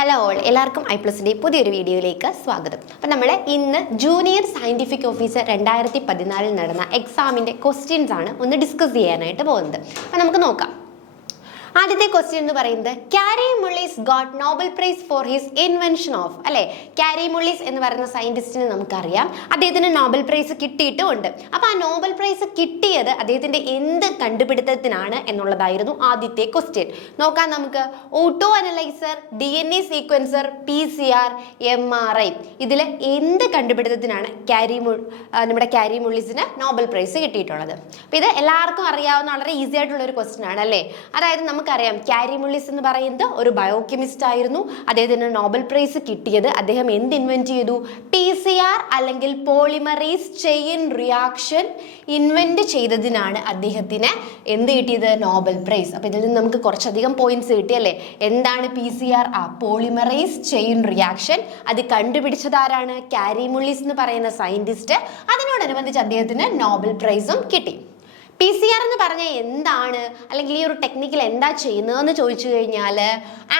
Hello all, എല്ലാവർക്കും ഐ+ന്റെ പുതിയൊരു വീഡിയോയിലേക്ക് സ്വാഗതം. അപ്പം നമ്മൾ ഇന്ന് ജൂനിയർ സയൻറ്റിഫിക് ഓഫീസർ 2014 നടന്ന എക്സാമിൻ്റെ ക്വസ്റ്റ്യൻസ് ആണ് ഒന്ന് ഡിസ്കസ് ചെയ്യാനായിട്ട് പോകുന്നത്. അപ്പം നമുക്ക് നോക്കാം. ആദ്യത്തെ ക്വസ്റ്റ്യൻ എന്ന് പറയുന്നത് Kary Mullis got Nobel prize for his invention of, അല്ലെ? കാരി മുള്ളിസ് എന്ന് പറയുന്ന സയന്റിസ്റ്റിനെ നമുക്കറിയാം, അദ്ദേഹത്തിന് നോബൽ പ്രൈസ് കിട്ടിയിട്ടുമുണ്ട്. അപ്പൊ ആ നോബൽ പ്രൈസ് കിട്ടിയത് അദ്ദേഹത്തിന്റെ എന്ത് കണ്ടുപിടുത്തത്തിനാണ് എന്നുള്ളതായിരുന്നു ആദ്യത്തെ ക്വസ്റ്റ്യൻ. നോക്കാം നമുക്ക്. Auto analyser, DNA sequencer, PCR, MRI, ഇതിൽ എന്ത് കണ്ടുപിടുത്തത്തിനാണ് നമ്മുടെ കാരി മുള്ളിസിന് നോബൽ പ്രൈസ് കിട്ടിയിട്ടുള്ളത്? അപ്പൊ ഇത് എല്ലാവർക്കും അറിയാവുന്ന വളരെ ഈസി ആയിട്ടുള്ള ഒരു ക്വസ്റ്റ്യൻ ആണ്, അല്ലേ? അതായത് നമുക്കറിയാം കാരി മുള്ളിസ് എന്ന് പറയുന്നത് ഒരു ബയോകെമിസ്റ്റ് ആയിരുന്നു. അദ്ദേഹത്തിന് നോബൽ പ്രൈസ് കിട്ടിയത് അദ്ദേഹം എന്ത് ഇൻവെന്റ് ചെയ്തു? PCR അല്ലെങ്കിൽ പോളിമറേസ് ചെയിൻ റിയാക്ഷൻ ഇൻവെന്റ് ചെയ്തതിനാണ് അദ്ദേഹത്തിന് എന്ത് കിട്ടിയത്? Nobel prize. അപ്പൊ ഇതിൽ നിന്ന് നമുക്ക് കുറച്ചധികം പോയിന്റ്സ് കിട്ടിയല്ലേ? എന്താണ് PCR? Polymerase chain reaction. അത് കണ്ടുപിടിച്ചത് ആരാണ്? കാരി മുള്ളിസ് എന്ന് പറയുന്ന സയന്റിസ്റ്റ്. അതിനോടനുബന്ധിച്ച് അദ്ദേഹത്തിന് നോബൽ പ്രൈസും കിട്ടി. PCR എന്ന് പറഞ്ഞാൽ എന്താണ്, അല്ലെങ്കിൽ ഈ ഒരു ടെക്നിക്കിൽ എന്താ ചെയ്യുന്നതെന്ന് ചോദിച്ചു കഴിഞ്ഞാൽ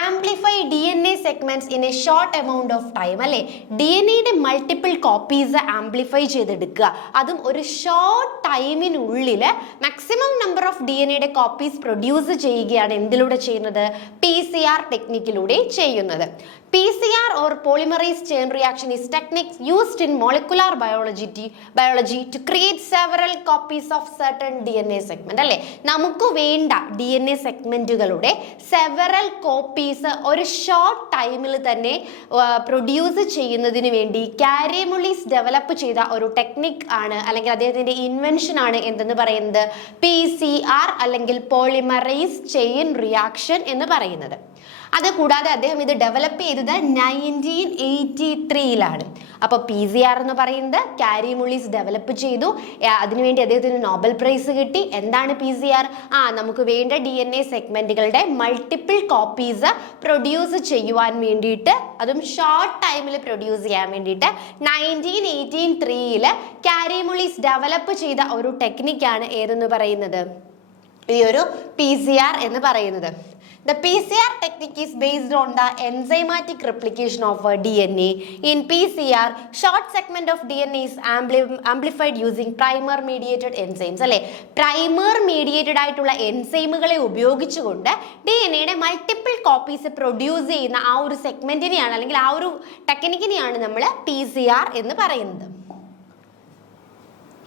amplify DNA segments in a short amount of time, അല്ലേ? DNAയുടെ മൾട്ടിപ്പിൾ കോപ്പീസ് ആംപ്ലിഫൈ ചെയ്തെടുക്കുക, അതും ഒരു ഷോർട്ട് ടൈമിനുള്ളിൽ മാക്സിമം നമ്പർ ഓഫ് DNAയുടെ കോപ്പീസ് പ്രൊഡ്യൂസ് ചെയ്യുകയാണ് എന്തിലൂടെ ചെയ്യുന്നത്? PCR ടെക്നിക്കിലൂടെ ചെയ്യുന്നത്. PCR or polymerase chain reaction is technique used in molecular biology to create several copies of certain DNA segment, അല്ലേ? നമുക്ക് വേണ്ട DNA സെഗ്മെന്റുകളുടെ സെവറൽ കോപ്പീസ് ഒരു ഷോർട്ട് ടൈമിൽ തന്നെ പ്രൊഡ്യൂസ് ചെയ്യുന്നതിന് വേണ്ടി കാരി മുള്ളിസ് ഡെവലപ്പ് ചെയ്ത ഒരു ടെക്നിക് ആണ്, അല്ലെങ്കിൽ അദ്ദേഹത്തിന്റെ ഇൻവെൻഷൻ ആണ് എന്തെന്ന് പറയുന്നത്? PCR അല്ലെങ്കിൽ പോളിമറേസ് ചെയിൻ റിയാക്ഷൻ എന്ന് പറയുന്നത്. അത് കൂടാതെ അദ്ദേഹം ഇത് ഡെവലപ്പ് ചെയ്തത് 1983 അപ്പോൾ PCR എന്ന് പറയുന്നത് കാരി മുള്ളിസ് ഡെവലപ്പ് ചെയ്തു. അതിനുവേണ്ടി അദ്ദേഹത്തിന് നോബൽ പ്രൈസ് കിട്ടി. എന്താണ് PCR? നമുക്ക് വേണ്ട DNA സെഗ്മെന്റുകളുടെ മൾട്ടിപ്പിൾ കോപ്പീസ് പ്രൊഡ്യൂസ് ചെയ്യുവാൻ വേണ്ടിയിട്ട്, അതും ഷോർട്ട് ടൈമിൽ പ്രൊഡ്യൂസ് ചെയ്യാൻ വേണ്ടിയിട്ട് 1983 കാരി മുള്ളിസ് ഡെവലപ്പ് ചെയ്ത ഒരു ടെക്നിക്കാണ് ഏതെന്ന് പറയുന്നത്? ഈ ഒരു PCR എന്ന് പറയുന്നത്. The PCR technique is based on the enzymatic replication of DNA. In PCR, short segment of DNA is amplified using primer mediated enzymes, അല്ലേ? പ്രൈമർ മീഡിയേറ്റഡ് ആയിട്ടുള്ള എൻസൈമുകളെ ഉപയോഗിച്ചുകൊണ്ട് DNAയുടെ മൾട്ടിപ്പിൾ കോപ്പീസ് പ്രൊഡ്യൂസ് ചെയ്യുന്ന ആ ഒരു സെഗ്മെന്റിനെയാണ്, അല്ലെങ്കിൽ ആ ഒരു ടെക്നിക്കിനെയാണ് നമ്മൾ PCR എന്ന് പറയുന്നത്.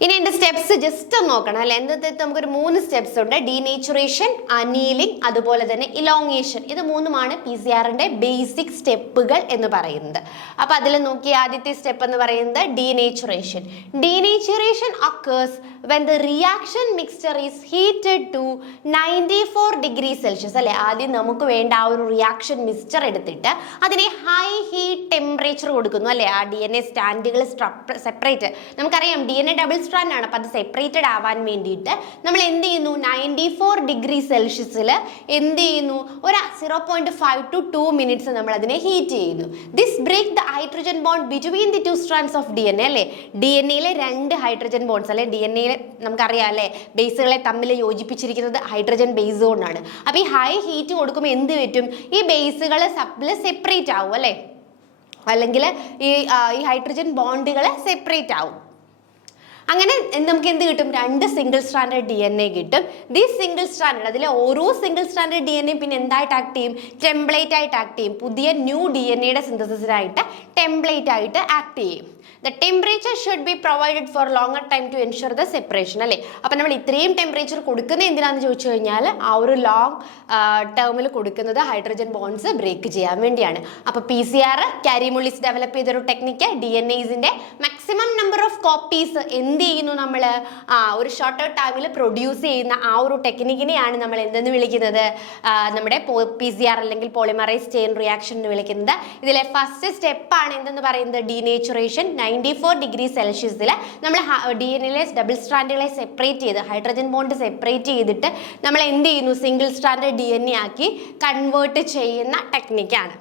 ഇനി എൻ്റെ സ്റ്റെപ്സ് ജസ്റ്റ് നോക്കണം, അല്ലെ? എന്തൊക്കെ നമുക്കൊരു 3 സ്റ്റെപ്സ് ഉണ്ട്. ഡീനേച്ചുറേഷൻ, അനീലിംഗ്, അതുപോലെ തന്നെ ഇലോങ്ങേഷൻ. ഇത് 3മാണ് PCRന്റെ ബേസിക് സ്റ്റെപ്പുകൾ എന്ന് പറയുന്നത്. അപ്പൊ അതിൽ നോക്കി ആദ്യത്തെ സ്റ്റെപ്പ് എന്ന് പറയുന്നത് denaturation. Denaturation occurs when the reaction mixture is heated to 94 degrees Celsius, അല്ലെ? ആദ്യം നമുക്ക് വേണ്ട ആ ഒരു റിയാക്ഷൻ മിക്സ്ചർ എടുത്തിട്ട് അതിനെ ഹൈ ഹീറ്റ് ടെമ്പറേച്ചർ കൊടുക്കുന്നു, അല്ലെ? ആ DNA സ്റ്റാൻഡുകൾ സെപ്പറേറ്റ്, നമുക്കറിയാം DNA ഡബിൾ സ്ട്രാൻഡ് ആണ്. അപ്പം അത് സെപ്പറേറ്റഡ് ആവാൻ വേണ്ടിയിട്ട് നമ്മൾ എന്ത് ചെയ്യുന്നു? 94 ഡിഗ്രി സെൽഷ്യസിൽ എന്ത് ചെയ്യുന്നു? ഒരു 0.5 to 2 minutes നമ്മൾ അതിനെ ഹീറ്റ് ചെയ്യുന്നു. This break the hydrogen bond between the 2 strands of DNA, അല്ലേ? DNAയിലെ 2 ഹൈഡ്രജൻ ബോണ്ട്സ്, അല്ലെ? DNAയിലെ നമുക്കറിയാം, അല്ലേ? ബേസുകളെ തമ്മിൽ യോജിപ്പിച്ചിരിക്കുന്നത് ഹൈഡ്രജൻ ബേസ് കൊണ്ടാണ്. അപ്പോൾ ഈ ഹൈ ഹീറ്റ് കൊടുക്കുമ്പോൾ എന്ത് പറ്റും? ഈ ബേസുകൾ സെപ്പറേറ്റ് ആവും, അല്ലേ? അല്ലെങ്കിൽ ഈ ഹൈഡ്രജൻ ബോണ്ടുകൾ സെപ്പറേറ്റ് ആവും. അങ്ങനെ നമുക്ക് എന്ത് കിട്ടും? 2 സിംഗിൾ സ്ട്രാൻഡഡ് DNA കിട്ടും. ദിസ് സിംഗിൾ സ്ട്രാൻഡഡ്, അതിലെ ഓരോ സിംഗിൾ സ്ട്രാൻഡഡ് DNA പിന്നെ എന്തായിട്ട് ആക്ട് ചെയ്യും? ടെംപ്ലേറ്റ് ആയിട്ട് ആക്ട് ചെയ്യും. പുതിയ ന്യൂ DNAയുടെ സിന്തസിസിനായിട്ട് ടെംപ്ലേറ്റ് ആയിട്ട് ആക്ട് ചെയ്യും. The temperature should be provided for longer time to ensure the separation, അല്ലേ? അപ്പം നമ്മൾ ഇത്രയും ടെമ്പറേച്ചർ കൊടുക്കുന്നത് എന്തിനാന്ന് ചോദിച്ചു കഴിഞ്ഞാൽ ആ ഒരു ലോങ് ടേമിൽ കൊടുക്കുന്നത് ഹൈഡ്രജൻ ബോണ്ട്സ് ബ്രേക്ക് ചെയ്യാൻ വേണ്ടിയാണ്. അപ്പോൾ PCR കാരി മുള്ളിസ് ഡെവലപ്പ് ചെയ്തൊരു ടെക്നിക്ക്. DNAസിന്റെ മാക്സിമം നമ്പർ ഓഫ് കോപ്പീസ് എന്ത് ചെയ്യുന്നു? നമ്മൾ ഒരു ഷോർട്ടർ ടൈമിൽ പ്രൊഡ്യൂസ് ചെയ്യുന്ന ആ ഒരു ടെക്നിക്കിനെയാണ് നമ്മൾ എന്തെന്ന് വിളിക്കുന്നത്? നമ്മുടെ PCR അല്ലെങ്കിൽ പോളിമറൈസ് ചെയിൻ റിയാക്ഷൻ എന്ന് വിളിക്കുന്നത്. ഇതിലെ ഫസ്റ്റ് സ്റ്റെപ്പാണ് എന്തെന്ന് പറയുന്നത്? ഡീനേച്ചുറേഷൻ. 94 ഡിഗ്രി സെൽഷ്യസിൽ നമ്മൾ DNAയിലെ ഡബിൾ സ്ട്രാൻഡുകളെ സെപ്പറേറ്റ് ചെയ്ത്, ഹൈഡ്രജൻ ബോണ്ട് സെപ്പറേറ്റ് ചെയ്തിട്ട് നമ്മൾ എന്ത് ചെയ്യുന്നു? സിംഗിൾ സ്ട്രാൻഡ് DNA ആക്കി കൺവേർട്ട് ചെയ്യുന്ന ടെക്നിക്കാണ്.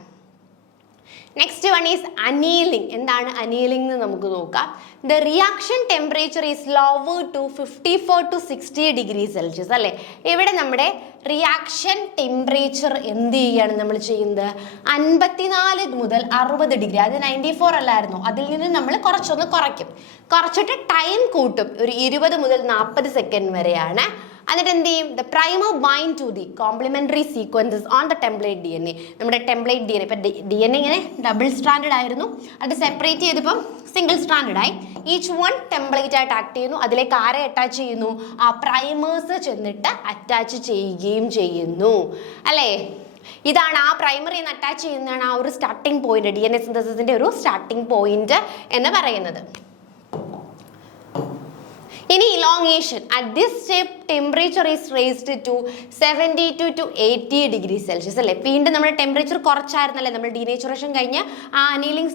Next one is annealing. എന്താണ് അനീലിംഗ് എന്ന് നമുക്ക് നോക്കാം. The reaction temperature is lower to 54 to 60 degree Celsius അല്ലേ. ഇവിടെ നമ്മുടെ റിയാക്ഷൻ ടെമ്പറേച്ചർ എന്ത് ചെയ്യുകയാണ് നമ്മൾ ചെയ്യുന്നത്? 54 മുതൽ 60 ഡിഗ്രി, അത് 94 അല്ലായിരുന്നു, അതിൽ നിന്ന് നമ്മൾ കുറച്ചൊന്ന് കുറച്ചിട്ട് ടൈം കൂട്ടും. ഒരു 20 മുതൽ 40 സെക്കൻഡ് വരെയാണ്. എന്നിട്ട് എന്ത് ചെയ്യും? The primer bind to the complementary sequences on the template DNA. നമ്മുടെ ടെംപ്ലേറ്റ് DNA ഇപ്പം DNA ഇങ്ങനെ ഡബിൾ സ്ട്രാൻഡഡ് ആയിരുന്നു, അത് സെപ്പറേറ്റ് ചെയ്തപ്പം സിംഗിൾ സ്ട്രാൻഡഡ് ആയി. ഈച്ച് വൺ ടെംപ്ലേറ്റ് ആയിട്ട് ആക്ട് ചെയ്യുന്നു. അതിലേക്ക് ആരെ അറ്റാച്ച് ചെയ്യുന്നു? ആ പ്രൈമേഴ്സ് ചെന്നിട്ട് അറ്റാച്ച് ചെയ്യുകയും ചെയ്യുന്നു അല്ലേ. ഇതാണ് ആ പ്രൈമറി നിന്ന് അറ്റാച്ച് ചെയ്യുന്നതാണ് ആ ഒരു സ്റ്റാർട്ടിംഗ് പോയിന്റ്, DNA സിന്തസിസിന്റെ ഒരു സ്റ്റാർട്ടിംഗ് പോയിന്റ് എന്ന് പറയുന്നത്. ഇനി elongation. At this step temperature is raised to 72 to 80 degree Celsius അല്ലേ. വീണ്ടും നമ്മുടെ ടെമ്പറേച്ചർ കുറച്ചായിരുന്നല്ലേ, നമ്മൾ ഡീനേച്ചറേഷൻ കഴിഞ്ഞ് ആ അനീലിംഗ്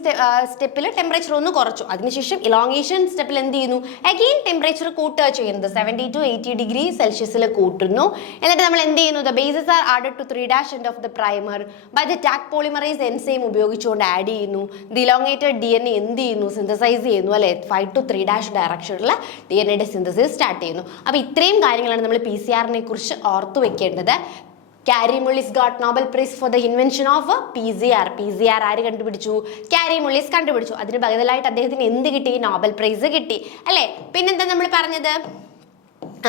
സ്റ്റെപ്പിൽ ടെമ്പറേച്ചർ ഒന്ന് കുറച്ചു. അതിനുശേഷം ഇലോങ്ങേഷൻ സ്റ്റെപ്പിൽ എന്ത് ചെയ്യുന്നു? അഗെയിൻ ടെമ്പറേച്ചർ കൂട്ടുക ചെയ്യുന്നത്, 70 to 80 ഡിഗ്രി സെൽഷ്യസിൽ കൂട്ടുന്നു. എന്നിട്ട് നമ്മൾ എന്ത് ചെയ്യുന്നു? The bases are added to 3' end of the primer by the Taq polymerase enzyme ഉപയോഗിച്ചുകൊണ്ട് ആഡ് ചെയ്യുന്നു. ദി ഇലോങ്ങേറ്റഡ് DNA എന്ത് ചെയ്യുന്നു? സിന്തസൈസ് ചെയ്യുന്നു അല്ലേ. 5 to 3' ഡയറക്ഷനിൽ DNA സിന്തസിസ് സ്റ്റാർട്ട് ചെയ്യുന്നു. അപ്പോൾ ഇത്രയും കാര്യങ്ങളാണ് നമ്മൾ PCR കുറിച്ച് ഓർത്തു വെക്കേണ്ടത്. Kary Mullis got Nobel prize for the invention of PCR. PCR ആര് കണ്ടുപിടിച്ചു? കാരി മുള്ളിസ് കണ്ടുപിടിച്ചു. അതിന് ബദലായിട്ട് അദ്ദേഹത്തിന് എന്ത് കിട്ടി? നോബൽ പ്രൈസ് കിട്ടി അല്ലേ. പിന്നെന്താ നമ്മൾ പറഞ്ഞത്?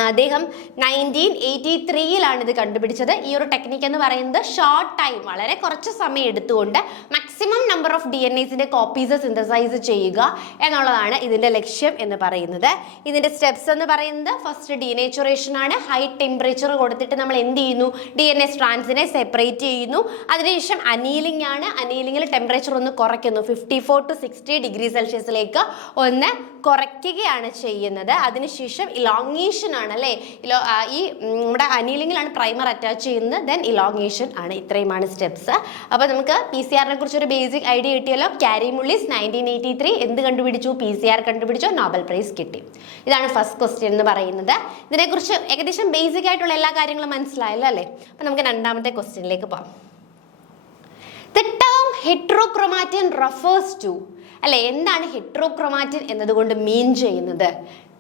അദ്ദേഹം 1983 ഇത് കണ്ടുപിടിച്ചത്. ഈ ഒരു ടെക്നിക്ക് എന്ന് പറയുന്നത് ഷോർട്ട് ടൈം, വളരെ കുറച്ച് സമയം എടുത്തുകൊണ്ട് മാക്സിമം നമ്പർ ഓഫ് DNAസിന്റെ കോപ്പീസ് സിന്തസൈസ് ചെയ്യുക എന്നുള്ളതാണ് ഇതിന്റെ ലക്ഷ്യം എന്ന് പറയുന്നത്. ഇതിന്റെ സ്റ്റെപ്സ് എന്ന് പറയുന്നത് ഫസ്റ്റ് ഡീനേച്ചറേഷൻ ആണ്. ഹൈ ടെമ്പറേച്ചർ കൊടുത്തിട്ട് നമ്മൾ എന്ത് ചെയ്യുന്നു? DNA സ്ട്രാൻഡ്സിനെ സെപ്പറേറ്റ് ചെയ്യുന്നു. അതിനുശേഷം അനീലിംഗ് ആണ്. അനീലിംഗിൽ ടെമ്പറേച്ചർ ഒന്ന് കുറയ്ക്കുന്നു, 54 to 60 ഡിഗ്രി സെൽഷ്യസിലേക്ക് ഒന്ന് കുറയ്ക്കുകയാണ് ചെയ്യുന്നത്. അതിനുശേഷം ഇലോങ്ങേഷൻ ആണ് അല്ലേ. ഈ നമ്മുടെ അനീലിംഗിലാണ് പ്രൈമർ അറ്റാച്ച് ചെയ്യുന്നത്, ദെൻ ഇലോങ്ങേഷൻ ആണ്. ഇത്രയുമാണ് സ്റ്റെപ്സ്. അപ്പോൾ നമുക്ക് PCR കുറിച്ച് ഒരു ബേസിക് ഐഡിയ കിട്ടിയല്ലോ. കാരി മുള്ളിസ് 1983 എന്ത് കണ്ടുപിടിച്ചു? PCR കണ്ടുപിടിച്ചു, നോബൽ പ്രൈസ് കിട്ടി. ഇതാണ് ഫസ്റ്റ് ക്വസ്റ്റ്യൻ എന്ന് പറയുന്നത്. ഇതിനെക്കുറിച്ച് ഏകദേശം ബേസിക് ആയിട്ടുള്ള എല്ലാ കാര്യങ്ങളും മനസ്സിലായല്ലോ അല്ലേ. അപ്പം നമുക്ക് രണ്ടാമത്തെ ക്വസ്റ്റ്യനിലേക്ക് പോകാം. The term heterochromatiൻ refers to അല്ലെ. എന്താണ് ഹെറ്ററോക്രോമാറ്റിൻ എന്നതുകൊണ്ട് മീൻ ചെയ്യുന്നത്?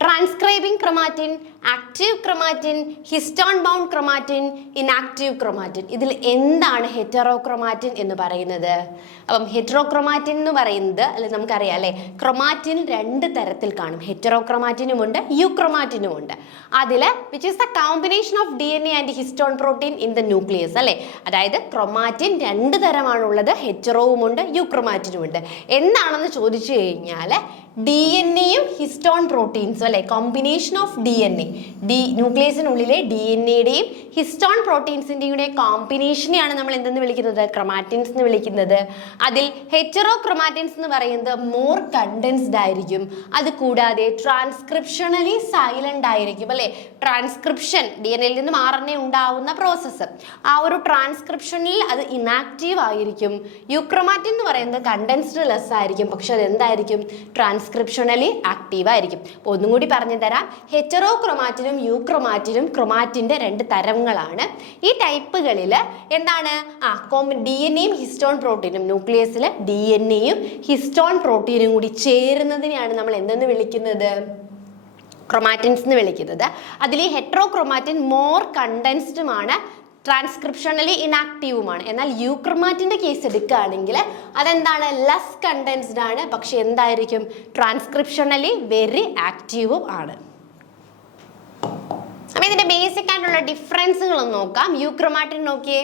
Transcribing chromatin, active chromatin, histone bound chromatin, inactive chromatin. ഇതിൽ എന്താണ് ഹെറ്ററോക്രോമാറ്റിൻ എന്ന് പറയുന്നത്? അപ്പം ഹെറ്ററോക്രോമാറ്റിൻ എന്ന് പറയുന്നത് അല്ലെ നമുക്കറിയാം അല്ലെ, ക്രോമാറ്റിൻ 2 തരത്തിൽ കാണും. ഹെറ്ററോക്രോമാറ്റിനും ഉണ്ട്, യൂക്രോമാറ്റിനും ഉണ്ട്. അതിൽ which is the combination of DNA and histone protein in the nucleus അല്ലെ. അതായത് ക്രോമാറ്റിൻ 2 തരമാണുള്ളത്, ഹെറ്ററോവും ഉണ്ട്, യൂക്രോമാറ്റിനും ഉണ്ട്. എന്താണെന്ന് ചോദിച്ചു കഴിഞ്ഞാൽ DNA-യും ഹിസ്റ്റോൺ പ്രോട്ടീൻസും അല്ലെ, കോമ്പിനേഷൻ ഓഫ് DNA, ന്യൂക്ലിയസിനുള്ളിലെ DNAയുടെയും ഹിസ്റ്റോൺ പ്രോട്ടീൻസിൻ്റെയും കോമ്പിനേഷനെയാണ് നമ്മൾ എന്തെന്ന് വിളിക്കുന്നത്? ക്രോമാറ്റിൻസ് എന്ന് വിളിക്കുന്നത്. അതിൽ ഹെറ്ററോക്രോമാറ്റിൻസ് എന്ന് പറയുന്നത് മോർ കണ്ടൻസ്ഡ് ആയിരിക്കും. അത് കൂടാതെ ട്രാൻസ്ക്രിപ്ഷണലി സൈലന്റ് ആയിരിക്കും അല്ലെ. ട്രാൻസ്ക്രിപ്ഷൻ DNA-യിൽ നിന്നും RNA ഉണ്ടാവുന്ന പ്രോസസ്സ്, ആ ഒരു ട്രാൻസ്ക്രിപ്ഷനിൽ അത് ഇനാക്റ്റീവ് ആയിരിക്കും. യൂക്രോമാറ്റിൻ എന്ന് പറയുന്നത് കണ്ടൻസ്ഡ് ലെസ് ആയിരിക്കും, പക്ഷെ അത് എന്തായിരിക്കും? ട്രാൻസ്ക്രിപ്ഷണലി ആക്റ്റീവ് ആയിരിക്കും. അപ്പോൾ ഒന്നും കൂടി പറഞ്ഞു തരാം. ഹെറ്ററോക്രോമാറ്റിനും യൂക്രോമാറ്റിനും ക്രോമാറ്റിൻ്റെ 2 തരങ്ങളാണ്. ഈ ടൈപ്പുകളിൽ എന്താണ്? DNA-യും ഹിസ്റ്റോൺ പ്രോട്ടീനും, ന്യൂക്ലിയസിൽ DNA-യും ഹിസ്റ്റോൺ പ്രോട്ടീനും കൂടി ചേരുന്നതിനെയാണ് നമ്മൾ എന്തെന്ന് വിളിക്കുന്നത്? ക്രോമാറ്റിൻസ് എന്ന് വിളിക്കുന്നത്. അതിൽ ഈ ഹെറ്ററോക്രോമാറ്റിൻ മോർ കണ്ടൻസ്ഡുമാണ്, ട്രാൻസ്ക്രിപ്ഷണലി ഇനാക്റ്റീവുമാണ്. എന്നാൽ യൂക്രോമാറ്റിൻ്റെ കേസ് എടുക്കുകയാണെങ്കിൽ അതെന്താണ്? ലെസ് കണ്ടൻസ്ഡ് ആണ്, പക്ഷെ എന്തായിരിക്കും? ട്രാൻസ്ക്രിപ്ഷണലി വെരി ആക്റ്റീവും ആണ്. അപ്പം ഇതിൻ്റെ ബേസിക് ആയിട്ടുള്ള ഡിഫറൻസുകളൊന്ന് നോക്കാം. യൂക്രോമാറ്റിൻ നോക്കിയേ.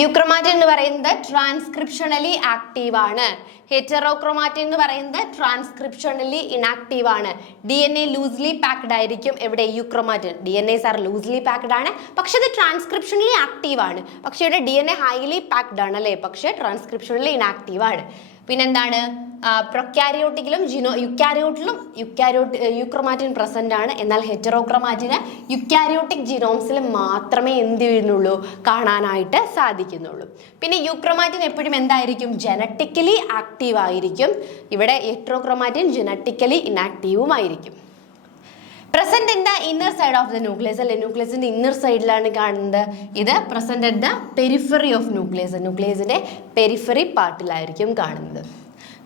യൂക്രോമാറ്റിൻ എന്ന് പറയുന്നത് ട്രാൻസ്ക്രിപ്ഷണലി ആക്റ്റീവ് ആണ്. ഹെറ്ററോക്രോമാറ്റിൻ എന്ന് പറയുന്നത് ട്രാൻസ്ക്രിപ്ഷണലി ഇനാക്റ്റീവ് ആണ്. DNA ലൂസ്ലി പാക്ഡ് ആയിരിക്കും. എവിടെ? യൂക്രോമാറ്റിൻ. DNAs ആർ ലൂസ്ലി പാക്ഡ് ആണ്, പക്ഷെ ഇത് ട്രാൻസ്ക്രിപ്ഷണലി ആക്റ്റീവ് ആണ്. പക്ഷെ ഇവിടെ DNA ഹൈലി പാക്ഡ് ആണ് അല്ലേ, പക്ഷെ ട്രാൻസ്ക്രിപ്ഷണലി ഇനാക്റ്റീവ് ആണ്. പിന്നെന്താണ്? പ്രൊക്യാരിയോട്ടിക്കിലും യുക്കാരിയോട്ടിലും യൂക്രോമാറ്റിൻ പ്രസന്റ് ആണ്. എന്നാൽ ഹെറ്ററോക്രോമാറ്റിന് യുക്കാരിയോട്ടിക് ജിനോംസിൽ മാത്രമേ എന്ത് ചെയ്യുന്നുള്ളൂ? കാണാനായിട്ട് സാധിക്കുന്നുള്ളൂ. പിന്നെ യൂക്രോമാറ്റിൻ എപ്പോഴും എന്തായിരിക്കും? ജനറ്റിക്കലി ആക്റ്റീവ് ആയിരിക്കും. ഇവിടെ ഹെറ്ററോക്രോമാറ്റിൻ ജനറ്റിക്കലി ഇനാക്റ്റീവും ആയിരിക്കും. Present in the inner side of the nucleus അല്ലെ, ന്യൂക്ലിയസിന്റെ ഇന്നർ സൈഡിലാണ് കാണുന്നത്. ഇത് present at the periphery of nucleus, ന്യൂക്ലിയസിന്റെ പെരിഫറി പാർട്ടിലായിരിക്കും കാണുന്നത്.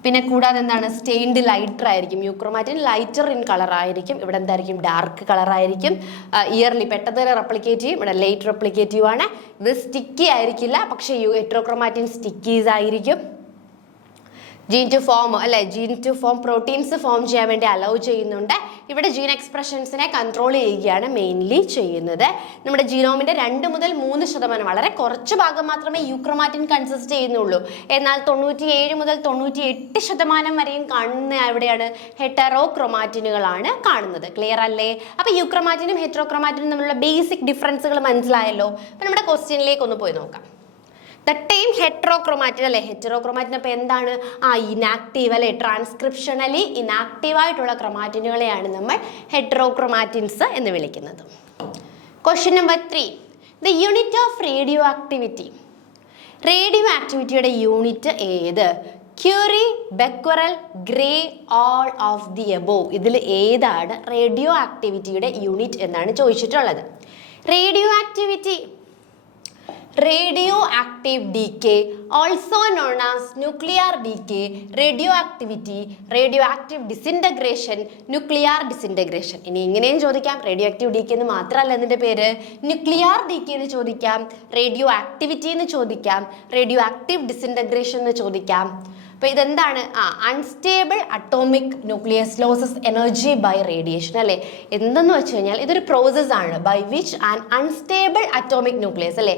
പിന്നെ കൂടാതെ എന്താണ്, സ്റ്റെയിൻഡ് ലൈറ്റർ ആയിരിക്കും. യൂക്രോമാറ്റിൻ ലൈറ്റർ ഇൻ കളർ ആയിരിക്കും. ഇവിടെ എന്തായിരിക്കും, ഡാർക്ക് കളർ ആയിരിക്കും. ഇയർലി പെട്ടെന്ന് തന്നെ റെപ്ലിക്കേറ്റ് ചെയ്യും. ഇവിടെ ലേറ്റ് റെപ്ലിക്കേറ്റീവ് ആണ്. ഇത് സ്റ്റിക്കി ആയിരിക്കില്ല, പക്ഷേ ഹെറ്ററോക്രോമാറ്റിൻ സ്റ്റിക്കീസ് ആയിരിക്കും. Gene to form proteins form ചെയ്യാൻ വേണ്ടി അലൗ ചെയ്യുന്നുണ്ട്. ഇവിടെ ജീൻ എക്സ്പ്രഷൻസിനെ കൺട്രോൾ ചെയ്യുകയാണ് മെയിൻലി ചെയ്യുന്നത്. നമ്മുടെ ജീനോമിന്റെ 2 മുതൽ 3% വളരെ കുറച്ച് ഭാഗം മാത്രമേ യൂക്രോമാറ്റിൻ കൺസിസ്റ്റ് ചെയ്യുന്നുള്ളൂ. എന്നാൽ 97 മുതൽ 98% വരെയും കാണുന്ന എവിടെയാണ്, ഹെറ്ററോക്രോമാറ്റിനുകളാണ് കാണുന്നത്. ക്ലിയർ അല്ലേ? അപ്പൊ യൂക്രോമാറ്റിനും ഹെറ്ററോക്രോമാറ്റിനും തമ്മിലുള്ള ബേസിക് ഡിഫറൻസുകൾ മനസ്സിലായല്ലോ. അപ്പൊ നമ്മുടെ ക്വസ്റ്റ്യനിലേക്ക് ഒന്ന് പോയി നോക്കാം. ദ ടൈം ഹെറ്ററോക്രോമാറ്റിൻ അല്ലെ, ഹെറ്ററോക്രോമാറ്റിൻ അപ്പോൾ എന്താണ്, ഇനാക്റ്റീവ് അല്ലെ, ട്രാൻസ്ക്രിപ്ഷണലി ഇനാക്റ്റീവ് ആയിട്ടുള്ള ക്രൊമാറ്റിനുകളെയാണ് നമ്മൾ ഹെറ്ററോക്രോമാറ്റിൻസ് എന്ന് വിളിക്കുന്നത്. Question number 3, the unit of radioactivity. റേഡിയോ ആക്ടിവിറ്റിയുടെ യൂണിറ്റ് ഏത്? Curie, becquerel, gray, all of the above. ഇതിൽ ഏതാണ് റേഡിയോ ആക്ടിവിറ്റിയുടെ യൂണിറ്റ് എന്നാണ് ചോദിച്ചിട്ടുള്ളത്. Radioactivity, radioactive decay, also known as nuclear decay, radioactivity, radioactive disintegration, nuclear disintegration. ഇനി ഇങ്ങനെയും ചോദിക്കാം, റേഡിയോ ആക്റ്റീവ് ഡീക്കേ എന്ന് മാത്രമല്ല ഇതിൻ്റെ പേര്, ന്യൂക്ലിയർ ഡീക്കേ എന്ന് ചോദിക്കാം, റേഡിയോ ആക്ടിവിറ്റി എന്ന് ചോദിക്കാം, റേഡിയോ ആക്റ്റീവ് ഡിസിൻറ്റഗ്രേഷൻ എന്ന് ചോദിക്കാം. അപ്പോൾ ഇതെന്താണ്, unstable atomic nucleus loses energy by radiation അല്ലേ. എന്തെന്ന് വെച്ച് കഴിഞ്ഞാൽ ഇതൊരു പ്രോസസ് ആണ് by which an unstable atomic nucleus അല്ലേ,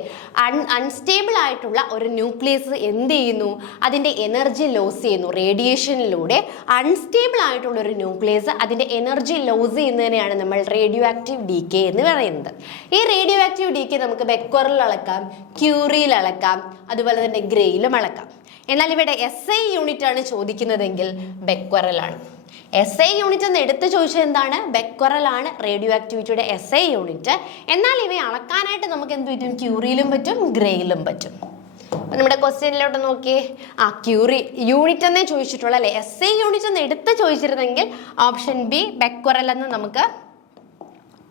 അൺസ്റ്റേബിൾ ആയിട്ടുള്ള ഒരു ന്യൂക്ലിയസ് എന്ത് ചെയ്യുന്നു, അതിൻ്റെ എനർജി ലോസ് ചെയ്യുന്നു റേഡിയേഷനിലൂടെ. അൺസ്റ്റേബിൾ ആയിട്ടുള്ള ഒരു ന്യൂക്ലിയസ് അതിൻ്റെ എനർജി ലോസ് ചെയ്യുന്നതിനെയാണ് നമ്മൾ റേഡിയോ ആക്റ്റീവ് ഡീക്കേ എന്ന് പറയുന്നത്. ഈ റേഡിയോ ആക്റ്റീവ് ഡീക്കേ നമുക്ക് ബെക്വറിൽ അളക്കാം, ക്യൂറിയിൽ അളക്കാം, അതുപോലെ തന്നെ ഗ്രേയിലും അളക്കാം. എന്നാൽ ഇവിടെ SI യൂണിറ്റ് ആണ് ചോദിക്കുന്നതെങ്കിൽ ബെക്വറലാണ്. SI യൂണിറ്റ് എന്ന് എടുത്ത് ചോദിച്ചത് എന്താണ്, ബെക്വറലാണ് റേഡിയോ ആക്ടിവിറ്റിയുടെ SI യൂണിറ്റ്. എന്നാൽ ഇവയെ അളക്കാനായിട്ട് നമുക്ക് എന്ത് പറ്റും, ക്യൂറിയിലും പറ്റും, ഗ്രേയിലും പറ്റും. നമ്മുടെ ക്വസ്റ്റ്യനിലോട്ട് നോക്കിയേ, ക്യൂറി യൂണിറ്റ് എന്നേ ചോദിച്ചിട്ടുള്ളൂ അല്ലേ. SI യൂണിറ്റ് എന്ന് എടുത്ത് ചോദിച്ചിരുന്നെങ്കിൽ ഓപ്ഷൻ ബി ബെക്വറൽ എന്ന് നമുക്ക്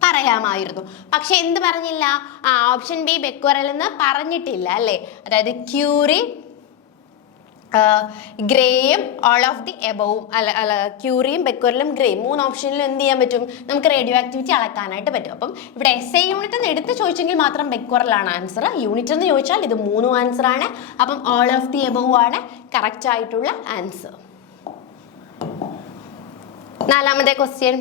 പറയാമായിരുന്നു. പക്ഷെ എന്ത് പറഞ്ഞില്ല, ഓപ്ഷൻ ബി ബെക്വറൽ എന്ന് പറഞ്ഞിട്ടില്ല അല്ലേ. അതായത് ക്യൂറി, ഗ്രേയും ഓൾ ഓഫ് ദി എബോവും അല്ല ക്യൂറിയും ബെക്വറലും ഗ്രേയും 3 ഓപ്ഷനിലും എന്ത് ചെയ്യാൻ പറ്റും, നമുക്ക് റേഡിയോ ആക്ടിവിറ്റി അളക്കാനായിട്ട് പറ്റും. അപ്പം ഇവിടെ SI യൂണിറ്റ് എന്ന് എടുത്ത് ചോദിച്ചെങ്കിൽ മാത്രം ബെക്വറലാണ് ആൻസർ. യൂണിറ്റ് എന്ന് ചോദിച്ചാൽ ഇത് 3 ആൻസർ ആണ്. അപ്പം ഓൾ ഓഫ് ദി എബോവ് ആണ് കറക്റ്റ് ആയിട്ടുള്ള ആൻസർ. 4ാമത്തെ question,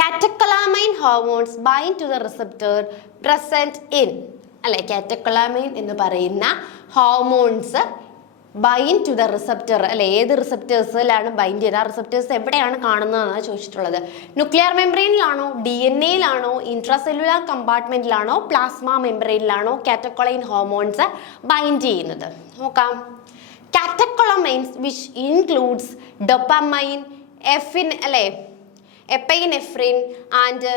catecholamine hormones bind to the receptor present in അല്ലെ. കാറ്റക്കോളാമൈൻ എന്ന് പറയുന്ന hormones bind to the receptor അല്ലെ, ഏത് റിസപ്റ്റേഴ്സിലാണ് ബൈൻഡ് ചെയ്ത്, ആ റിസപ്റ്റേഴ്സ് എവിടെയാണ് കാണുന്നതെന്നാണ് ചോദിച്ചിട്ടുള്ളത്. ന്യൂക്ലിയർ മെംബ്രെയിനിലാണോ, DNA-ലാണോ, ഇൻട്രാസെല്ലുലാർ കമ്പാർട്ട്മെന്റിലാണോ, പ്ലാസ്മ മെംബ്രെയിനിലാണോ കാറ്റക്കോളൈൻ ഹോർമോൺസ് ബൈൻഡ് ചെയ്യുന്നത്? നോക്കാം. Catecholamines which includes dopamine, epinephrine and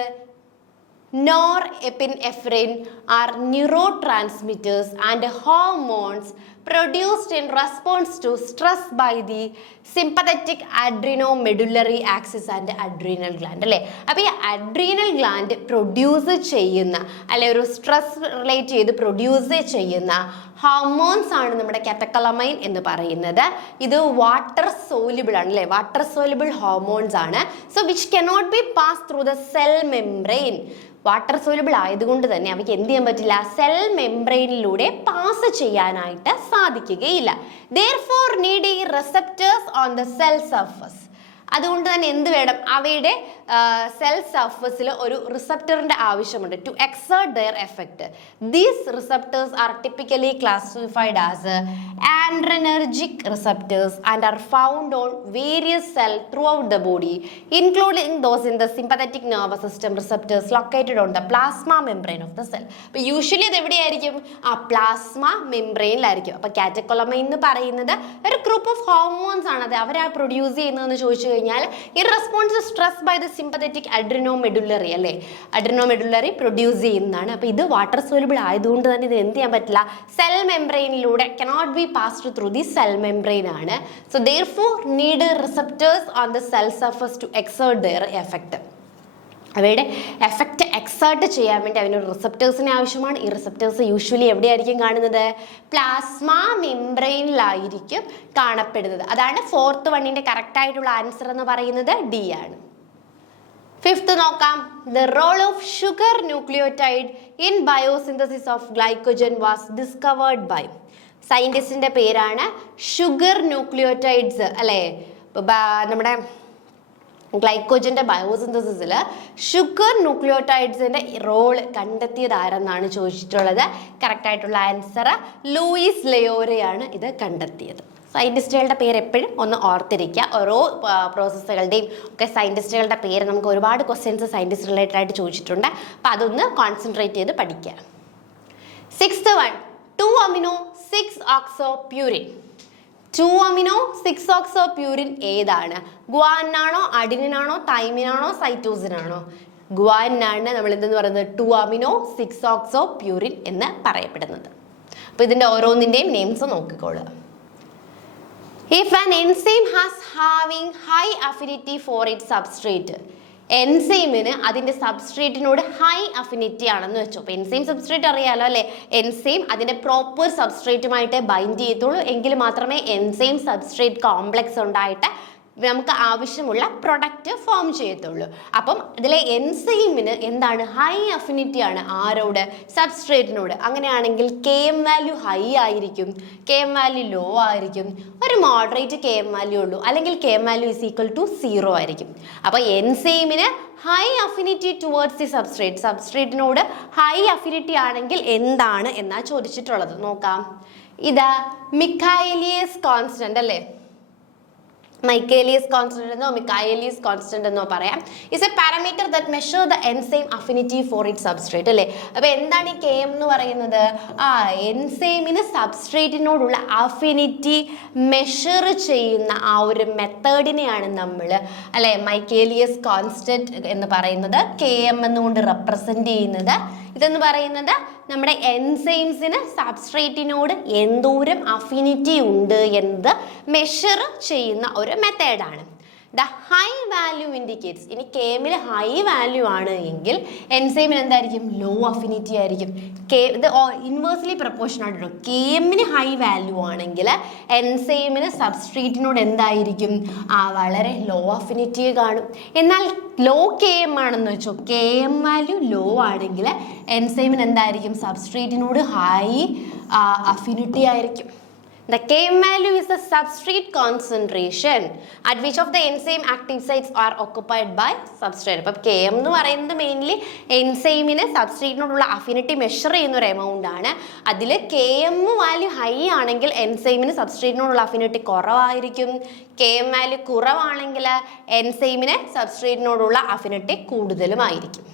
norepinephrine are neurotransmitters and hormones produced in response to stress by the sympathetic adrenomedullary axis and adrenal gland അല്ലേ. അപ്പോൾ ഈ അഡ്രീനൽ ഗ്ലാൻഡ് പ്രൊഡ്യൂസ് ചെയ്യുന്ന അല്ലെ, ഒരു stress relate ചെയ്ത് produce ചെയ്യുന്ന ഹോർമോൺസ് ആണ് നമ്മുടെ കാറ്റക്കോളമൈൻ എന്ന് പറയുന്നത്. ഇത് വാട്ടർ സോല്യൂബിൾ ആണ് അല്ലേ, വാട്ടർ സോല്യൂബിൾ ഹോർമോൺസ് ആണ്. So which cannot be pass through the cell membrane. Water soluble ആയതുകൊണ്ട് തന്നെ അവയ്ക്ക് എന്ത് ചെയ്യാൻ പറ്റില്ല, സെൽ മെംബ്രെയിനിലൂടെ പാസ് ചെയ്യാനായിട്ട് സാധിക്കുകയില്ല. Therefore need receptors on the cell surface. അതുകൊണ്ട് തന്നെ എന്ത് വേണം, അവയുടെ സെൽ സർഫസിൽ ഒരു റിസപ്റ്ററിന്റെ ആവശ്യമുണ്ട് to exert their effect. These receptors are typically classified as adrenergic receptors and are found on various cell throughout the body including those in the sympathetic nervous system receptors located on the plasma membrane of the cell. അപ്പോൾ usually അത് എവിടെയായിരിക്കും, plasma മെംബ്രെയിനിലായിരിക്കും. അപ്പോൾ കാറ്റക്കോളമൈൻ എന്ന് പറയുന്നത് ഒരു group of hormones ആണ്. അത് അവരാ പ്രൊഡ്യൂസ് ചെയ്യുന്നതെന്ന് ചോദിച്ചു കഴിഞ്ഞാൽ in response to stress by the sympathetic adrenomedullary അല്ലേ, അഡ്രിനോമെഡുലറി പ്രൊഡ്യൂസ് ചെയ്യുന്നതാണ്. അപ്പോൾ ഇത് വാട്ടർ സോല്യൂബിൾ ആയതുകൊണ്ട് തന്നെ ഇത് എന്ത് ചെയ്യാൻ പറ്റില്ല, സെൽ മെംബ്രെയിനിലൂടെ cannot be passed through the cell membrane ആണ്. So therefore need receptors on the cell surface to exert their effect. അവയുടെ എഫക്റ്റ് എക്സേർട്ട് ചെയ്യാൻ വേണ്ടി അതിനൊരു റിസപ്റ്റേഴ്സിന് ആവശ്യമാണ്. ഈ റിസപ്റ്റേഴ്സ് യൂഷ്വലി എവിടെയായിരിക്കും കാണുന്നത്? പ്ലാസ്മ മെംബ്രെയിനിലായിരിക്കും കാണപ്പെടുന്നത്. അതാണ് 4th വണ്ണിൻ്റെ കറക്റ്റായിട്ടുള്ള ആൻസർ എന്ന് പറയുന്നത് ഡി ആണ്. 5th നോക്കാം. The role of sugar nucleotide in biosynthesis of glycogen was discovered by. സയൻറ്റിസ്റ്റിൻ്റെ പേരാണ് ഷുഗർ ന്യൂക്ലിയോറ്റൈഡ്സ് അല്ലേ, നമ്മുടെ ഗ്ലൈക്കോജൻ്റെ ബയോസിന്തസിസിൽ ഷുഗർ ന്യൂക്ലിയോറ്റൈഡ്സിൻ്റെ റോള് കണ്ടെത്തിയത് ആരെന്നാണ് ചോദിച്ചിട്ടുള്ളത്. കറക്റ്റായിട്ടുള്ള ആൻസർ ലൂയിസ് ലയോറയാണ് ഇത് കണ്ടെത്തിയത്. സയൻറ്റിസ്റ്റുകളുടെ പേര് എപ്പോഴും ഒന്ന് ഓർത്തിരിക്കുക. ഓരോ പ്രോസസ്സുകളുടെയും ഒക്കെ സയൻറ്റിസ്റ്റുകളുടെ പേര് നമുക്ക് ഒരുപാട് ക്വസ്റ്റ്യൻസ് സയൻറ്റിസ്റ്റ് റിലേറ്റഡ് ആയിട്ട് ചോദിച്ചിട്ടുണ്ട്. അപ്പോൾ അതൊന്ന് കോൺസെൻട്രേറ്റ് ചെയ്ത് പഠിക്കുക. 6th one 2-amino-6-oxopurine. 2-amino-6-oxopurine ഏതാണ്? ഗ്വാനാണോ, അഡിനിനാണോ, തൈമിനാണോ, സൈറ്റോസിനാണോ? ഗ്വാനാണ് നമ്മൾ എന്തെന്ന് പറയുന്നത് 2-amino-6-oxopurine എന്ന് പറയപ്പെടുന്നത്. അപ്പോൾ ഇതിൻ്റെ ഓരോന്നിൻ്റെയും names നോക്കിക്കോളുക. If an enzyme has having high affinity for its substrate, എൻസൈമിന് അതിൻ്റെ സബ്സ്ട്രേറ്റിനോട് ഹൈ അഫിനിറ്റി ആണെന്ന് വെച്ചു. അപ്പോൾ എൻസൈം സബ്സ്ട്രേറ്റ് അറിയാലോ അല്ലേ? എൻസൈം അതിൻ്റെ പ്രോപ്പർ സബ്സ്ട്രേറ്റുമായിട്ട് ബൈൻഡ് ചെയ്യത്തുള്ളൂ, എങ്കിൽ മാത്രമേ എൻസൈം സബ്സ്ട്രേറ്റ് കോംപ്ലക്സ് ഉണ്ടായിട്ട് നമുക്ക് ആവശ്യമുള്ള പ്രൊഡക്റ്റ് ഫോം ചെയ്യത്തുള്ളൂ. അപ്പം ഇതിലെ എൻസൈമിന് എന്താണ്? ഹൈ അഫിനിറ്റി ആണ്. ആരോട്? സബ്സ്ട്രേറ്റിനോട്. അങ്ങനെയാണെങ്കിൽ KM വാല്യൂ ഹൈ ആയിരിക്കും, KM വാല്യൂ ലോ ആയിരിക്കും, ഒരു മോഡറേറ്റ് KM വാല്യൂ ഉള്ളൂ, അല്ലെങ്കിൽ KM value is equal to 0 ആയിരിക്കും. അപ്പോൾ എൻസൈമിന് high affinity towards the substrate, സബ്സ്ട്രേറ്റിനോട് ഹൈ അഫിനിറ്റി ആണെങ്കിൽ എന്താണ് എന്നാണ് ചോദിച്ചിട്ടുള്ളത്. നോക്കാം. ഇതാ മിഖായേലിയസ് കോൺസ്റ്റന്റ് അല്ലേ, മൈക്കേലിയസ് കോൺസ്റ്റന്റ് എന്നോ മിക്കായേലിയസ് കോൺസ്റ്റന്റ് എന്നോ പറയാം. Is A parameter that measure the enzyme affinity for it substrate അല്ലേ. അപ്പോൾ എന്താണ് ഈ KM എന്ന് പറയുന്നത്? എൻസൈമിന് സബ്സ്ട്രേറ്റിനോടുള്ള അഫിനിറ്റി മെഷർ ചെയ്യുന്ന ആ ഒരു മെത്തേഡിനെയാണ് നമ്മൾ അല്ലേ മൈക്കേലിയസ് കോൺസ്റ്റന്റ് എന്ന് പറയുന്നത്. KM എന്നുകൊണ്ട് റെപ്രസെന്റ് ചെയ്യുന്നത്. ഇതെന്ന് പറയുന്നത് നമ്മുടെ എൻസൈംസിന് സബ്സ്ട്രേറ്റിനോട് എന്തോരം അഫിനിറ്റി ഉണ്ട് എന്നത് മെഷർ ചെയ്യുന്ന ഒരു മെത്തേഡാണ്. The high value indicates. ഇനി KMൽ ഹൈ വാല്യൂ ആണ് എങ്കിൽ എൻസൈമിന് എന്തായിരിക്കും? ലോ അഫിനിറ്റി ആയിരിക്കും. ഇത് ഇൻവേഴ്സ്ലി പ്രപ്പോർഷൻ ആയിട്ടോ. KMന് ഹൈ വാല്യൂ ആണെങ്കിൽ എൻസൈമിന് സബ്സ്ട്രേറ്റിനോട് എന്തായിരിക്കും? വളരെ ലോ അഫിനിറ്റി കാണും. എന്നാൽ ലോ KM ആണെന്ന് വെച്ചോ, KM വാല്യൂ ലോ ആണെങ്കിൽ എൻസൈമിന് എന്തായിരിക്കും? സബ്സ്ട്രേറ്റിനോട് ഹൈ അഫിനിറ്റി ആയിരിക്കും. The KM value is the substrate concentration at which of the enzyme active sites are occupied by substrate. അപ്പം KM എന്ന് പറയുന്നത് മെയിൻലി എൻസൈമിന് സബ്സ്ട്രേറ്റിനോടുള്ള അഫിനിറ്റി മെഷർ ചെയ്യുന്ന ഒരു എമൗണ്ട് ആണ്. അതിൽ KM വാല്യൂ ഹൈ ആണെങ്കിൽ എൻസൈമിന് സബ്സ്ട്രേറ്റിനോടുള്ള അഫിനിറ്റി കുറവായിരിക്കും. KM വാല്യൂ കുറവാണെങ്കിൽ എൻസൈമിന് സബ്സ്ട്രേറ്റിനോടുള്ള അഫിനിറ്റി കൂടുതലുമായിരിക്കും.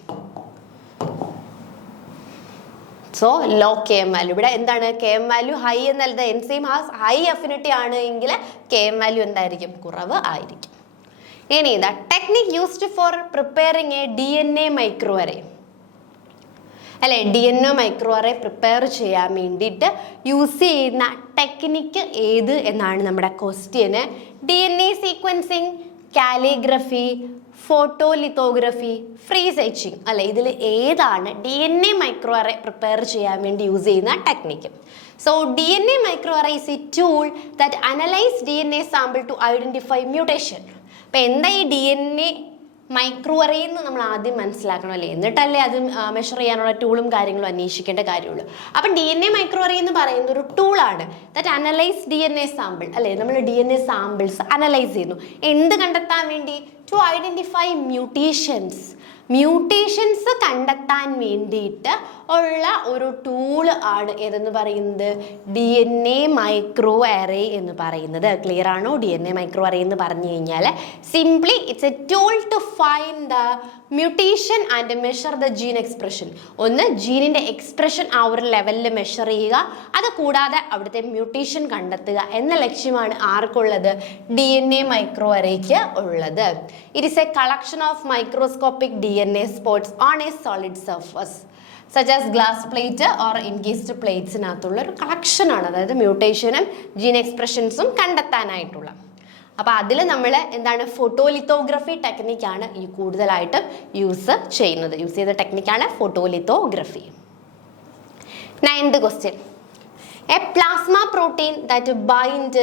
So low KM value. ഇവിടെ എന്താണ്? KM വാല്യൂ ഹൈ എന്നല്ല, എൻസൈം ഹാസ് ഹൈ അഫിനിറ്റി ആണ് എങ്കിൽ KM വാല്യൂ എന്തായിരിക്കും? കുറവ് ആയിരിക്കും. ഇനി the technique used for preparing a DNA micro array അല്ലെ, DNA മൈക്രോ അറേ പ്രിപ്പയർ ചെയ്യാൻ വേണ്ടിയിട്ട് യൂസ് ചെയ്യുന്ന ടെക്നിക്ക് ഏത് എന്നാണ് നമ്മുടെ ക്വസ്റ്റ്യന്. DNA sequencing, calligraphy, photolithography, freeze etching അല്ലെ, ഇതിൽ ഏതാണ് DNA മൈക്രോ അറേ പ്രിപ്പയർ ചെയ്യാൻ വേണ്ടി യൂസ് ചെയ്യുന്ന technique? So DNA micro array is a tool that analyse DNA sample to identify mutation. അപ്പം എന്താ ഈ DNA മൈക്രോ അറേ എന്ന് നമ്മൾ ആദ്യം മനസ്സിലാക്കണം അല്ലേ, എന്നിട്ടല്ലേ അത് മെഷർ ചെയ്യാനുള്ള ടൂളും കാര്യങ്ങളും അന്വേഷിക്കേണ്ട കാര്യമുള്ളൂ. അപ്പം DNA മൈക്രോ അറേ എന്ന് പറയുന്ന ഒരു ടൂളാണ് ദാറ്റ് അനലൈസ് DNA സാമ്പിൾ അല്ലേ. നമ്മൾ DNA സാമ്പിൾസ് അനലൈസ് ചെയ്യുന്നു എന്ത് കണ്ടെത്താൻ വേണ്ടി? To identify mutations. മ്യൂട്ടേഷൻസ് കണ്ടെത്താൻ വേണ്ടിയിട്ട് ഉള്ള ഒരു ടൂൾ ആണ് ഏതെന്ന് പറയുന്നത്? DNA മൈക്രോ അറേ എന്ന് പറയുന്നത്. ക്ലിയർ ആണോ? DNA മൈക്രോ അറേ എന്ന് പറഞ്ഞു കഴിഞ്ഞാൽ simply it's a tool to find the mutation and measure the gene expression. ഒന്ന് ജീനിൻ്റെ എക്സ്പ്രഷൻ ആ ഒരു ലെവലിൽ മെഷർ ചെയ്യുക, അത് കൂടാതെ അവിടുത്തെ മ്യൂട്ടേഷൻ കണ്ടെത്തുക എന്ന ലക്ഷ്യമാണ് ആർക്കുള്ളത്? DNA മൈക്രോ അറേക്ക് ഉള്ളത്. It is A collection of microscopic DNA spots on a solid surface such as glass plate or encased platesനകത്തുള്ള ഒരു കളക്ഷനാണ്. അതായത് മ്യൂട്ടേഷനും ജീൻ എക്സ്പ്രഷൻസും കണ്ടെത്താനായിട്ടുള്ള. അപ്പോൾ അതിൽ നമ്മൾ എന്താണ് ഫോട്ടോലിത്തോഗ്രഫി ടെക്നിക്കാണ് ഈ കൂടുതലായിട്ടും യൂസ് ചെയ്ത ടെക്നിക്കാണ് photolithography. 9th question. A plasma protein that bind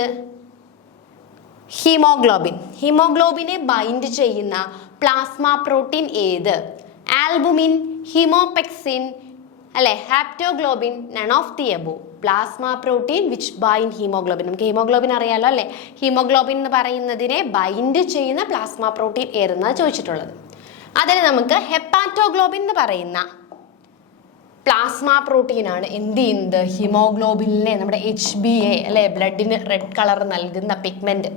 ഹീമോഗ്ലോബിനെ ബൈൻഡ് ചെയ്യുന്ന പ്ലാസ്മ പ്രോട്ടീൻ ഏത്? ആൽബുമിൻ, ഹീമോപെക്സിൻ, അല്ലെ haptoglobin, none of the above. Plasma protein which bind haemoglobin. നമുക്ക് ഹീമോഗ്ലോബിൻ അറിയാലോ അല്ലെ. ഹീമോഗ്ലോബിൻ എന്ന് പറയുന്നതിനെ ബൈൻഡ് ചെയ്യുന്ന പ്ലാസ്മ പ്രോട്ടീൻ ഏതെന്നാണ് ചോദിച്ചിട്ടുള്ളത്. അതിന് നമുക്ക് ഹെപ്പാറ്റോഗ്ലോബിൻ എന്ന് പറയുന്ന പ്ലാസ്മ പ്രോട്ടീൻ ആണ് എന്ത് ചെയ്യുന്നത്? ഹീമോഗ്ലോബിനെ, നമ്മുടെ HbA അല്ലെ, ബ്ലഡിന് റെഡ് കളർ നൽകുന്ന പിഗ്മെന്റ്,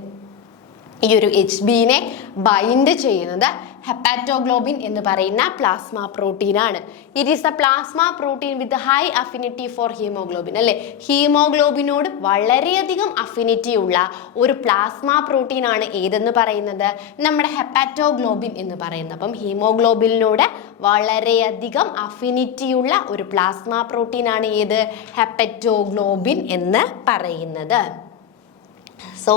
ഈ ഒരു HbA ബൈൻഡ് ചെയ്യുന്നത് ഹെപ്പാറ്റോഗ്ലോബിൻ എന്ന് പറയുന്ന പ്ലാസ്മ പ്രോട്ടീൻ ആണ്. It is a plasma protein with high affinity for haemoglobin അല്ലെ. ഹീമോഗ്ലോബിനോട് വളരെയധികം അഫിനിറ്റി ഉള്ള ഒരു പ്ലാസ്മ പ്രോട്ടീൻ ആണ് ഏതെന്ന് പറയുന്നത്? നമ്മുടെ ഹെപ്പാറ്റോഗ്ലോബിൻ എന്ന് പറയുന്നത്. അപ്പം ഹീമോഗ്ലോബിനോട് വളരെയധികം അഫിനിറ്റിയുള്ള ഒരു പ്ലാസ്മ പ്രോട്ടീൻ ആണ് ഏത്? ഹെപ്പറ്റോഗ്ലോബിൻ എന്ന് പറയുന്നത്. So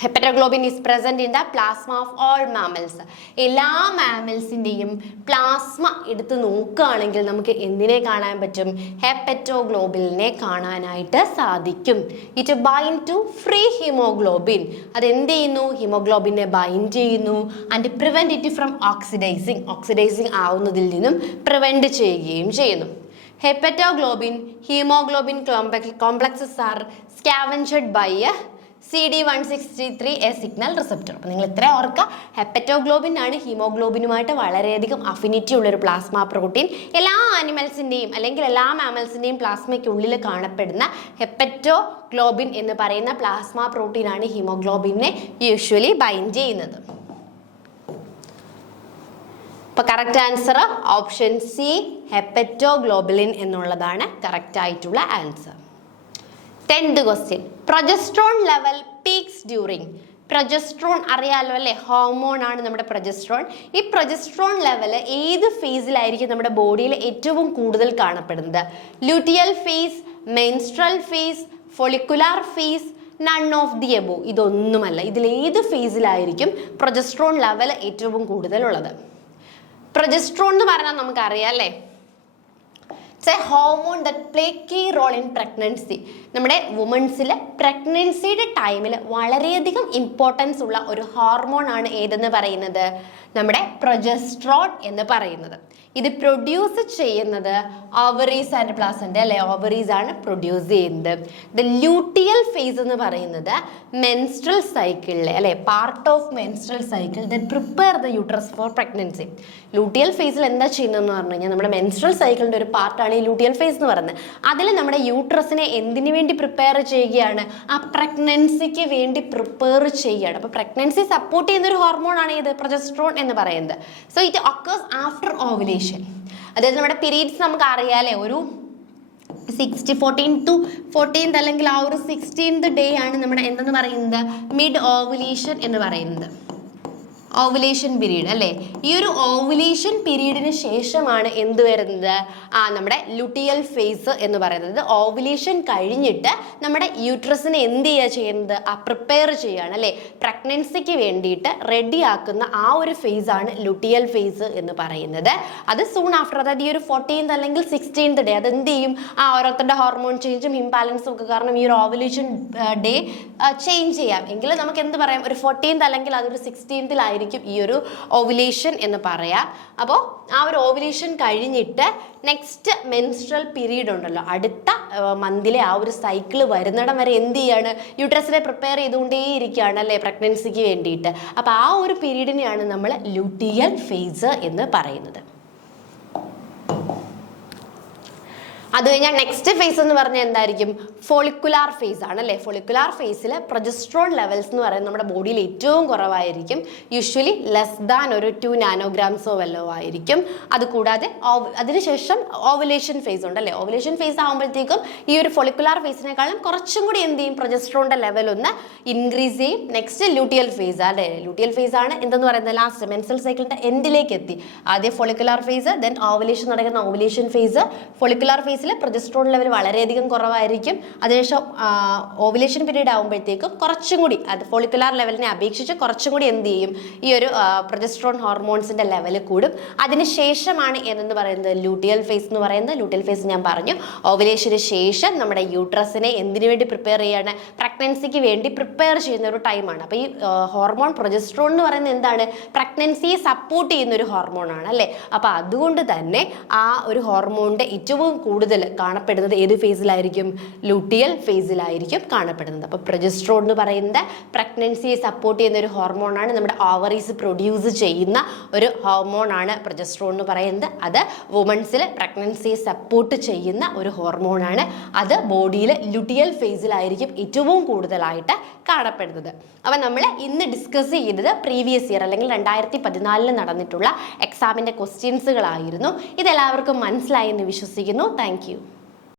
hepatoglobin is present in the plasma of all mammals. എല്ലാ മാമൽസിൻ്റെയും പ്ലാസ്മ എടുത്ത് നോക്കുകയാണെങ്കിൽ നമുക്ക് എന്തിനെ കാണാൻ പറ്റും? ഹെപ്പറ്റോഗ്ലോബിനെ കാണാനായിട്ട് സാധിക്കും. It bind to free haemoglobin. അതെന്ത് ചെയ്യുന്നു? ഹീമോഗ്ലോബിനെ ബൈൻഡ് ചെയ്യുന്നു and prevent it from oxidising ആവുന്നതിൽ നിന്നും പ്രിവെന്റ് ചെയ്യുകയും ചെയ്യുന്നു. Hepatoglobin, haemoglobin complexes are scavenged by CD163 a signal receptor. അപ്പോൾ നിങ്ങൾ ഇത്ര ഓർക്കുക, ഹെപ്പറ്റോഗ്ലോബിൻ ആണ് ഹീമോഗ്ലോബിനുമായിട്ട് വളരെയധികം അഫിനിറ്റി ഉള്ളൊരു പ്ലാസ്മ പ്രോട്ടീൻ. എല്ലാ ആനിമൽസിൻ്റെയും അല്ലെങ്കിൽ എല്ലാ മാമൽസിൻ്റെയും പ്ലാസ്മയ്ക്കുള്ളിൽ കാണപ്പെടുന്ന ഹെപ്പറ്റോഗ്ലോബിൻ എന്ന് പറയുന്ന പ്ലാസ്മ പ്രോട്ടീൻ ആണ് ഹീമോഗ്ലോബിനെ യൂഷ്വലി ബൈൻഡ് ചെയ്യുന്നത്. അപ്പോൾ കറക്റ്റ് ആൻസർ ഓപ്ഷൻ സി, ഹെപ്പറ്റോഗ്ലോബുലിൻ എന്നുള്ളതാണ് കറക്റ്റ് ആയിട്ടുള്ള answer. 10th question. Progesterone level peaks during. Progesterone അറിയാലോ അല്ലേ, ഹോർമോൺ ആണ് നമ്മുടെ പ്രൊജസ്ട്രോൺ. ഈ പ്രൊജസ്ട്രോൺ ലെവൽ ഏത് ഫേസിലായിരിക്കും നമ്മുടെ ബോഡിയിൽ ഏറ്റവും കൂടുതൽ കാണപ്പെടുന്നത്? Luteal phase, menstrual phase, follicular phase, none of the above. ഇതൊന്നുമല്ല. ഇതിലേത് ഫേസിലായിരിക്കും പ്രൊജസ്ട്രോൺ ലെവൽ ഏറ്റവും കൂടുതലുള്ളത്? പ്രൊജസ്ട്രോൺ എന്ന് പറഞ്ഞാൽ നമുക്കറിയാം അല്ലേ, it's a hormone that play key role in pregnancy. നമ്മുടെ വുമൺസിൽ പ്രഗ്നൻസിയുടെ ടൈമിൽ വളരെയധികം ഇമ്പോർട്ടൻസ് ഉള്ള ഒരു ഹോർമോൺ ആണ് ഏതെന്ന് പറയുന്നത്? നമ്മുടെ പ്രൊജസ്ട്രോൺ എന്ന് പറയുന്നത്. ഇത് പ്രൊഡ്യൂസ് ചെയ്യുന്നത് ഓവറീസ് ആൻഡ് പ്ലാസന്റ അല്ലെ. ഓവറീസ് ആണ് പ്രൊഡ്യൂസ് ചെയ്യുന്നത്. ദ ലൂട്ടിയൽ ഫേസ് എന്ന് പറയുന്നത് മെൻസ്ട്രൽ സൈക്കിളിലെ അല്ലെ part of menstrual cycle that prepare the uterus for pregnancy. Luteal ഫേസിൽ എന്താ ചെയ്യുന്നതെന്ന് പറഞ്ഞു കഴിഞ്ഞാൽ നമ്മുടെ മെൻസ്ട്രൽ സൈക്കിളിൻ്റെ ഒരു പാർട്ടാണ് ഈ ലൂട്ടിയൽ ഫേസ് എന്ന് പറയുന്നത്. അതിൽ നമ്മുടെ യൂട്രസിനെ എന്തിനു വേണ്ടി പ്രിപ്പയർ ചെയ്യുകയാണ്? ആ പ്രഗ്നൻസിക്ക് വേണ്ടി പ്രിപ്പയർ ചെയ്യുകയാണ്. അപ്പോൾ പ്രഗ്നൻസി സപ്പോർട്ട് ചെയ്യുന്ന ഒരു ഹോർമോൺ ആണ് ഇത് പ്രൊജസ്ട്രോൺ എന്ന് പറയുന്നത്. So it occurs after ovulation. അതായത് നമ്മുടെ പീരീഡ്സ് നമുക്ക് അറിയാലേ, ഒരു 14th to 14th അല്ലെങ്കിൽ ആ ഒരു 16th ഡേ ആണ് നമ്മുടെ എന്തെന്ന് പറയുന്നത്? മിഡ് ഓവുലേഷൻ എന്ന് പറയുന്നത്. ഓവുലേഷൻ പീരീഡ് അല്ലേ. ഈ ഒരു ഓവുലേഷൻ പീരീഡിന് ശേഷമാണ് എന്ത് വരുന്നത്? നമ്മുടെ ലുട്ടിയൽ ഫേസ് എന്ന് പറയുന്നത്. ഓവുലേഷൻ കഴിഞ്ഞിട്ട് നമ്മുടെ യൂട്രസിനെ എന്ത് ചെയ്യുക ചെയ്യുന്നത്? പ്രിപ്പയർ ചെയ്യുകയാണ് അല്ലേ, പ്രഗ്നൻസിക്ക് വേണ്ടിയിട്ട് റെഡിയാക്കുന്ന ആ ഒരു ഫേസ് ആണ് ലുട്ടിയൽ ഫേസ് എന്ന് പറയുന്നത്. അത് സൂൺ ആഫ്റ്റർ, അതായത് ഈ ഒരു 14th അല്ലെങ്കിൽ 16th ഡേ അത് എന്ത് ചെയ്യും? ഓരോരുത്തരുടെ ഹോർമോൺ ചേഞ്ചും ഇംബാലൻസും ഒക്കെ കാരണം ഈ ഒരു ഓവുലേഷൻ ഡേ ചേഞ്ച് ചെയ്യാം. എങ്കിലും നമുക്ക് എന്ത് പറയാം? ഒരു 14th അല്ലെങ്കിൽ അതൊരു 16th ഈ ഒരു ഓവുലേഷൻ എന്ന് പറയാം. അപ്പോൾ ആ ഒരു ഓവുലേഷൻ കഴിഞ്ഞിട്ട് നെക്സ്റ്റ് മെൻസ്ട്രൽ പീരീഡ് ഉണ്ടല്ലോ, അടുത്ത മന്തിലെ ആ ഒരു സൈക്കിള് വരുന്നിടം വരെ എന്ത് ചെയ്യാണ്? യൂട്രസിനെ പ്രിപ്പയർ ചെയ്തുകൊണ്ടേയിരിക്കുകയാണ് അല്ലേ പ്രഗ്നൻസിക്ക് വേണ്ടിയിട്ട്. അപ്പോൾ ആ ഒരു പീരീഡിനെയാണ് നമ്മൾ ലൂട്ടിയൽ ഫേസ് എന്ന് പറയുന്നത്. അത് കഴിഞ്ഞാൽ നെക്സ്റ്റ് ഫേസ് എന്ന് പറഞ്ഞാൽ എന്തായിരിക്കും? ഫോളിക്കുലാർ ഫേസ് ആണ് അല്ലേ. ഫോളിക്കുലാർ ഫേസിൽ പ്രൊജസ്ട്രോൺ ലെവൽസ് എന്ന് പറയുന്നത് നമ്മുടെ ബോഡിയിൽ ഏറ്റവും കുറവായിരിക്കും. യൂഷ്വലി ലെസ് ദാൻ ഒരു 2 നാനോഗ്രാംസോ വല്ലോ ആയിരിക്കും. അതുകൂടാതെ അതിനുശേഷം ഓവുലേഷൻ ഫേസ് ഉണ്ട് അല്ലേ. ഓവുലേഷൻ ഫേസ് ആകുമ്പോഴത്തേക്കും ഈ ഒരു ഫോളിക്കുലാർ ഫേസിനേക്കാളും കുറച്ചും കൂടി എന്ത് ചെയ്യും? പ്രൊജസ്ട്രോണിന്റെ ലെവൽ ഒന്ന് ഇൻക്രീസ് ചെയ്യും. നെക്സ്റ്റ് ലൂട്ടിയൽ ഫേസ് അല്ലേ. ലൂട്ടിയൽ ഫേസ് ആണ് എന്തെന്ന് പറയുന്നത്? ലാസ്റ്റ് മെൻസ്ട്രൽ സൈക്കിളിന്റെ എൻഡിലേക്ക് എത്തി. ആദ്യം ഫോളിക്കുലാർ ഫേസ്, ദെൻ ഓവുലേഷൻ നടക്കുന്ന ഓവുലേഷൻ ഫേസ്. ഫോളിക്കുലാർ ഫേസിൽ വുമൺസിൽ പ്രൊജസ്ട്രോൺ ലെവൽ വളരെയധികം കുറവായിരിക്കും. അതിനുശേഷം ഓവുലേഷൻ പീരീഡ് ആകുമ്പോഴത്തേക്കും കുറച്ചും കൂടി അത് ഫോളിക്കുലാർ ലെവലിനെ അപേക്ഷിച്ച് കുറച്ചും കൂടി എന്ത് ചെയ്യും, ഈ ഒരു പ്രൊജസ്ട്രോൺ ഹോർമോൺസിന്റെ ലെവൽ കൂടും. അതിനുശേഷമാണ് എന്ന് പറയുന്നത് ലൂട്ടിയൽ ഫേസ് എന്ന് പറയുന്നത്. ലൂട്ടിയൽ ഫേസ് ഞാൻ പറഞ്ഞു, ഓവുലേഷന് ശേഷം നമ്മുടെ യൂട്രസിനെ എന്തിനു വേണ്ടി പ്രിപ്പയർ ചെയ്യാണ്, പ്രഗ്നൻസിക്ക് വേണ്ടി പ്രിപ്പയർ ചെയ്യുന്ന ഒരു ടൈമാണ്. അപ്പോൾ ഈ ഹോർമോൺ പ്രൊജസ്ട്രോൺ എന്ന് പറയുന്നത് എന്താണ്, പ്രഗ്നൻസിയെ സപ്പോർട്ട് ചെയ്യുന്ന ഒരു ഹോർമോണാണ് അല്ലേ. അപ്പോൾ അതുകൊണ്ട് തന്നെ ആ ഒരു ഹോർമോണിന്റെ ഏറ്റവും കൂടുതൽ കാണപ്പെടുന്നത് ഏത് ഫേസിലായിരിക്കും, ലൂട്ടിയൽ ഫേസിലായിരിക്കും കാണപ്പെടുന്നത്. അപ്പോൾ പ്രൊജസ്ട്രോൺ എന്ന് പറയുന്നത് പ്രഗ്നൻസിയെ സപ്പോർട്ട് ചെയ്യുന്ന ഒരു ഹോർമോണാണ്. നമ്മുടെ ഓവറീസ് പ്രൊഡ്യൂസ് ചെയ്യുന്ന ഒരു ഹോർമോണാണ് പ്രൊജസ്ട്രോൺ എന്ന് പറയുന്നത്. അത് വുമൺസിൽ പ്രഗ്നൻസിയെ സപ്പോർട്ട് ചെയ്യുന്ന ഒരു ഹോർമോണാണ്. അത് ബോഡിയിൽ ലുട്ടിയൽ ഫേസിലായിരിക്കും ഏറ്റവും കൂടുതലായിട്ട് കാണപ്പെടുന്നത്. അപ്പം നമ്മൾ ഇന്ന് ഡിസ്കസ് ചെയ്തത് പ്രീവിയസ് ഇയർ അല്ലെങ്കിൽ 2014 നടന്നിട്ടുള്ള എക്സാമിൻ്റെ ക്വസ്റ്റ്യൻസുകളായിരുന്നു. ഇതെല്ലാവർക്കും മനസ്സിലായി എന്ന് വിശ്വസിക്കുന്നു. താങ്ക്